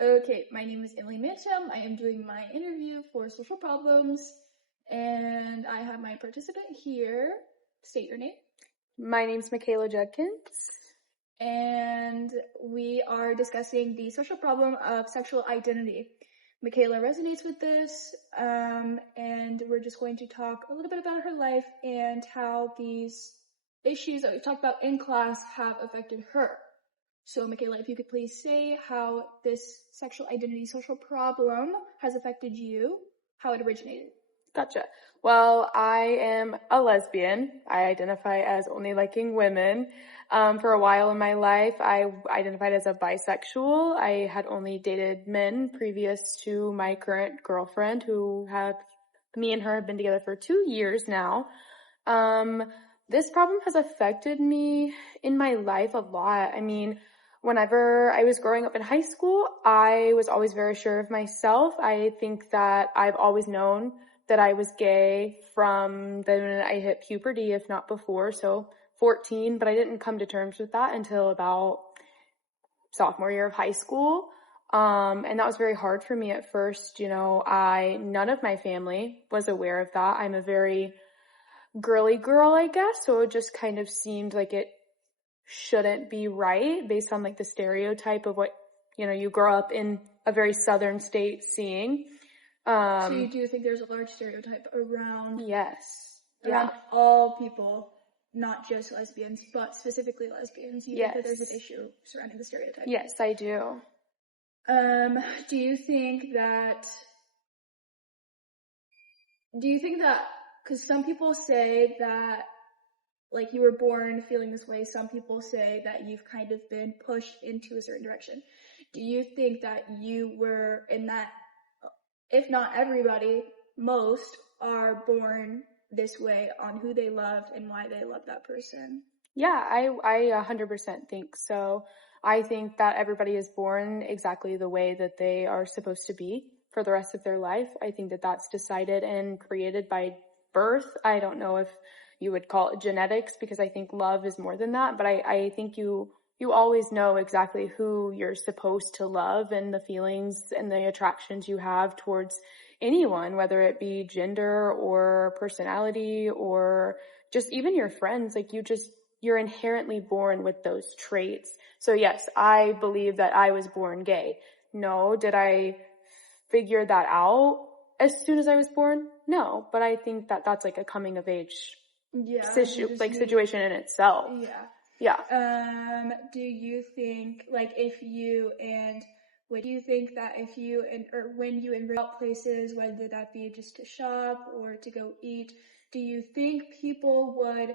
Okay, my name is Emily Mitchum. I am doing my interview for Social Problems, and I have my participant here. State your name. My name's Michaela Judkins. And we are discussing the social problem of sexual identity. Michaela resonates with this, and we're just going to talk a little bit about her life and how these issues that we've talked about in class have affected her. So, Michaela, if you could please say how this sexual identity social problem has affected you, how it originated. Gotcha. Well, I am a lesbian. I identify as only liking women. For a while in my life, I identified as a bisexual. I had only dated men previous to my current girlfriend, me and her have been together for 2 years now. This problem has affected me in my life a lot. I mean, whenever I was growing up in high school, I was always very sure of myself. I think that I've always known that I was gay from the minute I hit puberty, if not before, so 14, but I didn't come to terms with that until about sophomore year of high school. And that was very hard for me at first. None of my family was aware of that. I'm a very girly girl, I guess, so it just kind of seemed like it shouldn't be right based on like the stereotype of what, you grow up in a very southern state seeing. So you do think there's a large stereotype around around all people, not just lesbians, but specifically lesbians? You think that there's an issue surrounding the stereotype? Yes, I do. Do you think that, because some people say that, like, you were born feeling this way, some people say that you've kind of been pushed into a certain direction. Do you think that you were in that, if not everybody, most are born this way on who they loved and why they love that person? Yeah, I 100% think so. I think that everybody is born exactly the way that they are supposed to be for the rest of their life. I think that that's decided and created by birth. I don't know if you would call it genetics, because I think love is more than that, but I think you always know exactly who you're supposed to love and the feelings and the attractions you have towards anyone, whether it be gender or personality or just even your friends. Like, you're inherently born with those traits. So yes, I believe that I was born gay. No, did I figure that out as soon as I was born? No, but I think that that's like a coming of age situation in itself. Yeah. Do you think, like, what do you think that when you and out places, whether that be just to shop or to go eat, do you think people would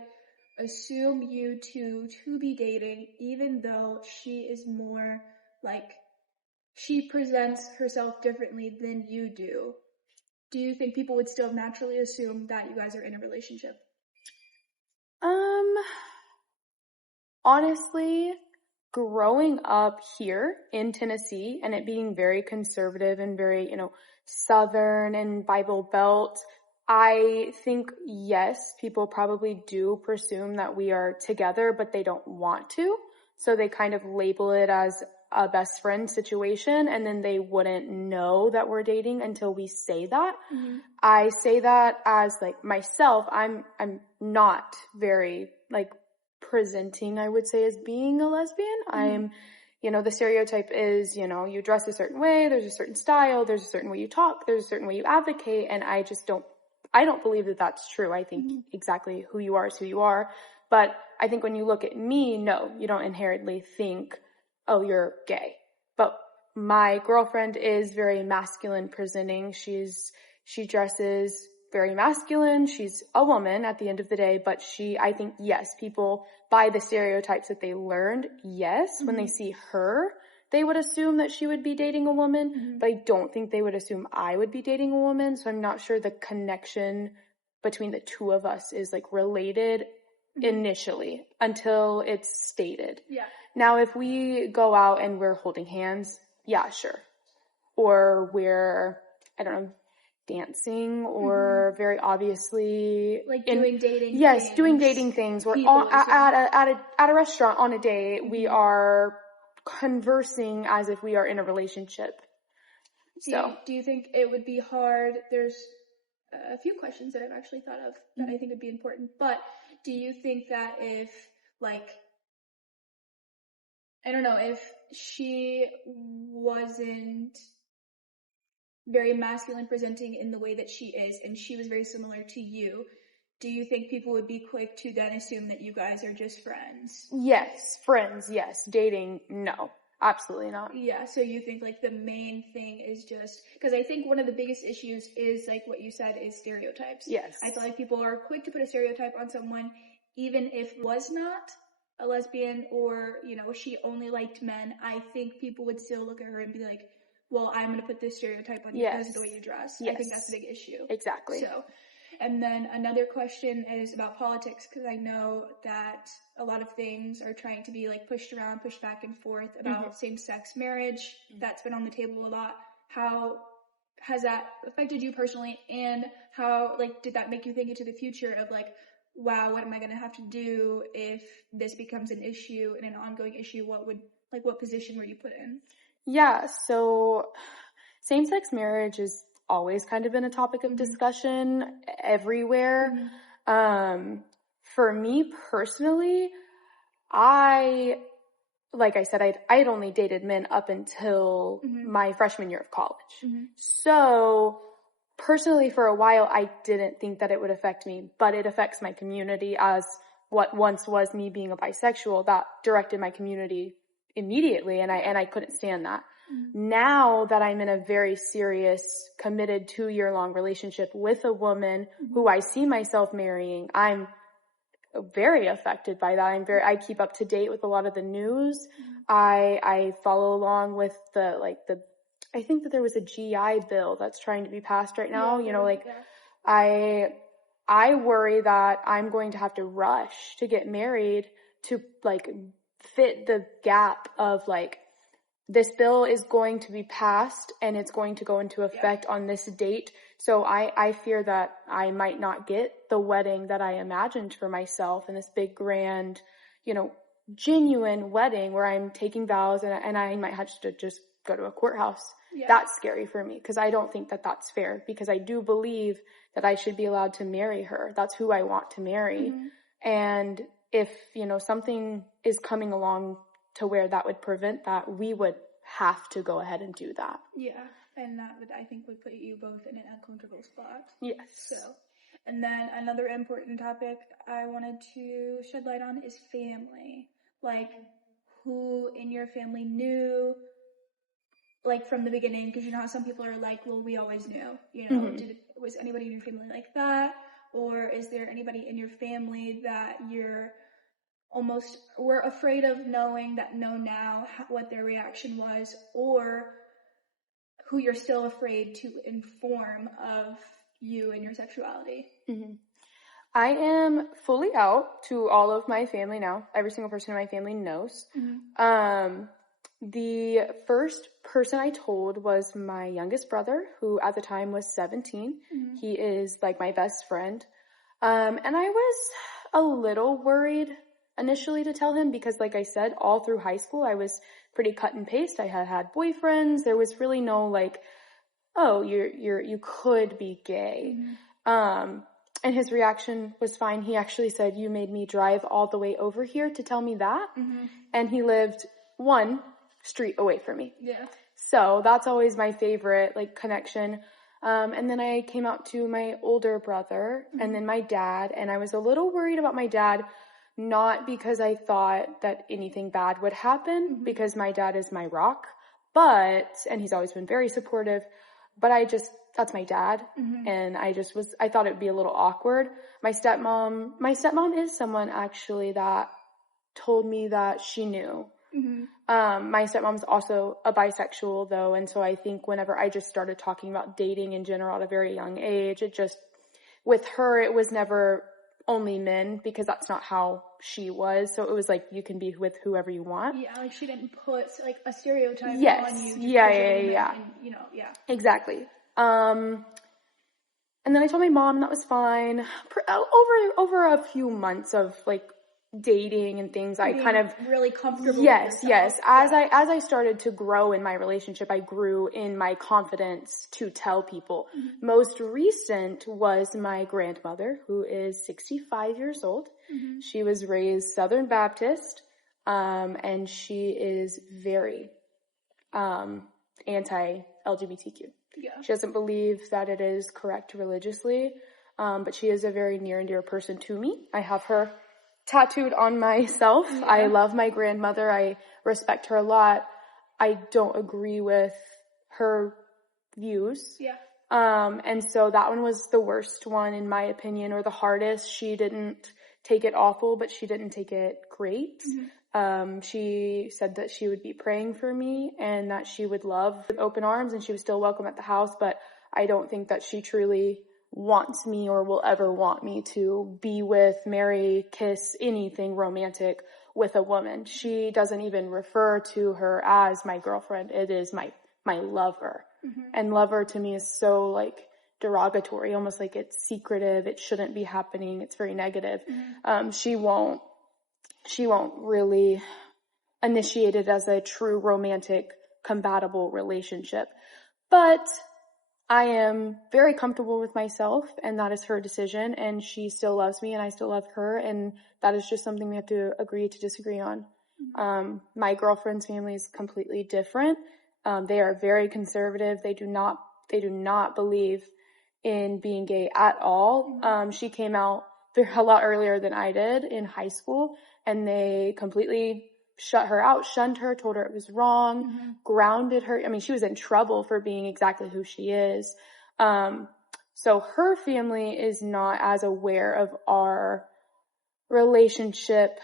assume you to be dating, even though she is more, like, she presents herself differently than you do? Do you think people would still naturally assume that you guys are in a relationship? Honestly, growing up here in Tennessee and it being very conservative and very, Southern and Bible Belt, I think, yes, people probably do presume that we are together, but they don't want to. So they kind of label it as a best friend situation, and then they wouldn't know that we're dating until we say that. Mm-hmm. I say that as like myself, I'm not very like presenting, I would say, as being a lesbian. Mm-hmm. I'm, the stereotype is, you dress a certain way, there's a certain style, there's a certain way you talk, there's a certain way you advocate, and I don't believe that that's true. I think exactly who you are is who you are. But I think when you look at me, no, you don't inherently think, oh, you're gay. But my girlfriend is very masculine presenting. She dresses very masculine. She's a woman at the end of the day, but I think, yes, people, by the stereotypes that they learned, yes, when they see her, they would assume that she would be dating a woman, but I don't think they would assume I would be dating a woman. So I'm not sure the connection between the two of us is like related initially until it's stated. Yeah. Now, if we go out and we're holding hands, yeah, sure. Or we're, I don't know, dancing or very obviously like doing dating things. Yes, doing dating things. We're at a restaurant on a date. We are conversing as if we are in a relationship. Do you think it would be hard? There's a few questions that I've actually thought of that I think would be important, but do you think that if, like, I don't know, if she wasn't very masculine presenting in the way that she is, and she was very similar to you, do you think people would be quick to then assume that you guys are just friends? Yes. Friends, yes. Dating, no. Absolutely not. Yeah, so you think, like, the main thing is just, because I think one of the biggest issues is, like what you said, is stereotypes. Yes. I feel like people are quick to put a stereotype on someone, even if was not a lesbian or, you know, she only liked men. I think people would still look at her and be like, well, I'm going to put this stereotype on you because of the way you dress. Yes. I think that's a big issue. Exactly. So, and then another question is about politics, because I know that a lot of things are trying to be, like, pushed around, pushed back and forth about same-sex marriage. That's been on the table a lot. How has that affected you personally, and how, like, did that make you think into the future of, like, wow, what am I going to have to do if this becomes an issue and an ongoing issue? What position were you put in? Yeah, so same-sex marriage has always kind of been a topic of discussion everywhere. For me personally, like I said, I had only dated men up until my freshman year of college. So personally, for a while, I didn't think that it would affect me, but it affects my community, as what once was me being a bisexual, that directed my community immediately, and I couldn't stand that. Now that I'm in a very serious, committed 2-year-long relationship with a woman who I see myself marrying, I'm very affected by that. I keep up to date with a lot of the news. I follow along with I think that there was a GI bill that's trying to be passed right now. I worry that I'm going to have to rush to get married to, like, fit the gap of, like, this bill is going to be passed and it's going to go into effect on this date. So I fear that I might not get the wedding that I imagined for myself, and this big, grand, genuine wedding where I'm taking vows and I might have to just go to a courthouse. Yeah. That's scary for me, because I don't think that that's fair, because I do believe that I should be allowed to marry her. That's who I want to marry. And if, something is coming along to where that would prevent that, we would have to go ahead and do that. Yeah, and that I think would put you both in an uncomfortable spot. Yes. So, and then another important topic I wanted to shed light on is family. Like, who in your family knew, like, from the beginning? Because you know how some people are like, well, we always knew. Was anybody in your family like that? Or is there anybody in your family that we're afraid of knowing, that know now what their reaction was, or who you're still afraid to inform of you and your sexuality? I am fully out to all of my family now. Every single person in my family knows. The first person I told was my youngest brother, who at the time was 17. He is, like, my best friend. And I was a little worried initially to tell him, because, like I said, all through high school, I was pretty cut and paste. I had boyfriends. There was really no, like, oh, you could be gay. And his reaction was fine. He actually said, you made me drive all the way over here to tell me that. And he lived one street away from me. Yeah. So that's always my favorite, like, connection. And then I came out to my older brother and then my dad, and I was a little worried about my dad, not because I thought that anything bad would happen, because my dad is my rock, and he's always been very supportive, but that's my dad. And I thought it would be a little awkward. My stepmom is someone actually that told me that she knew. My stepmom's also a bisexual though, and so I think whenever I just started talking about dating in general at a very young age, with her, it was never only men, because that's not how she was. So it was like, you can be with whoever you want. Yeah, like, she didn't put, like, a stereotype on you. Yeah. Exactly. And then I told my mom, and that was fine. Over a few months of, like, dating and things, I kind of really comfortable yes, with yourself. yes. As I started to grow in my relationship, I grew in my confidence to tell people. Mm-hmm. Most recent was my grandmother, who is 65 years old. Mm-hmm. She was raised Southern Baptist, and she is very anti-LGBTQ. Yeah. She doesn't believe that it is correct religiously, but she is a very near and dear person to me. I have her tattooed on myself. Yeah. I love my grandmother. I respect her a lot. I don't agree with her views. Yeah. And so that one was the worst one in my opinion, or the hardest. She didn't take it awful, but she didn't take it great. Mm-hmm. She said that she would be praying for me and that she would love with open arms and she was still welcome at the house, but I don't think that she truly wants me or will ever want me to be with, marry, kiss, anything romantic with a woman. She doesn't even refer to her as my girlfriend. It is my lover. Mm-hmm. And lover to me is so like derogatory, almost like it's secretive. It shouldn't be happening. It's very negative. Mm-hmm. She won't really initiate it as a true romantic compatible relationship. But I am very comfortable with myself, and that is her decision, and she still loves me and I still love her, and that is just something we have to agree to disagree on. Mm-hmm. My girlfriend's family is completely different. They are very conservative. They do not believe in being gay at all. Mm-hmm. She came out a lot earlier than I did in high school, and they completely shut her out, shunned her, told her it was wrong, Mm-hmm. grounded her. I mean, she was in trouble for being exactly who she is. So her family is not as aware of our relationship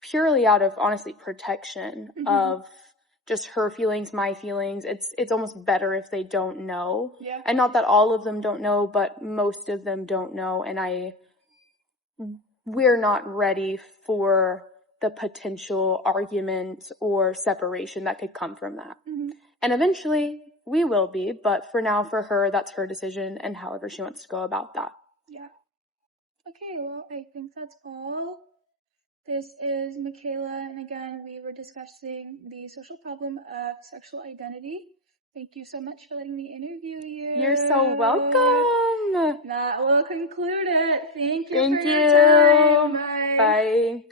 purely out of, honestly, protection Mm-hmm. of just her feelings, my feelings. It's almost better if they don't know. Yeah. And not that all of them don't know, but most of them don't know. And we're not ready for the potential argument or separation that could come from that. Mm-hmm. And eventually we will be, but for now, for her, that's her decision and however she wants to go about that. Yeah. Okay, well, I think that's all. This is Michaela, and again, we were discussing the social problem of sexual identity. Thank you so much for letting me interview you. You're so welcome. That will conclude it. Thank you Thank for you. your time. Bye. Bye.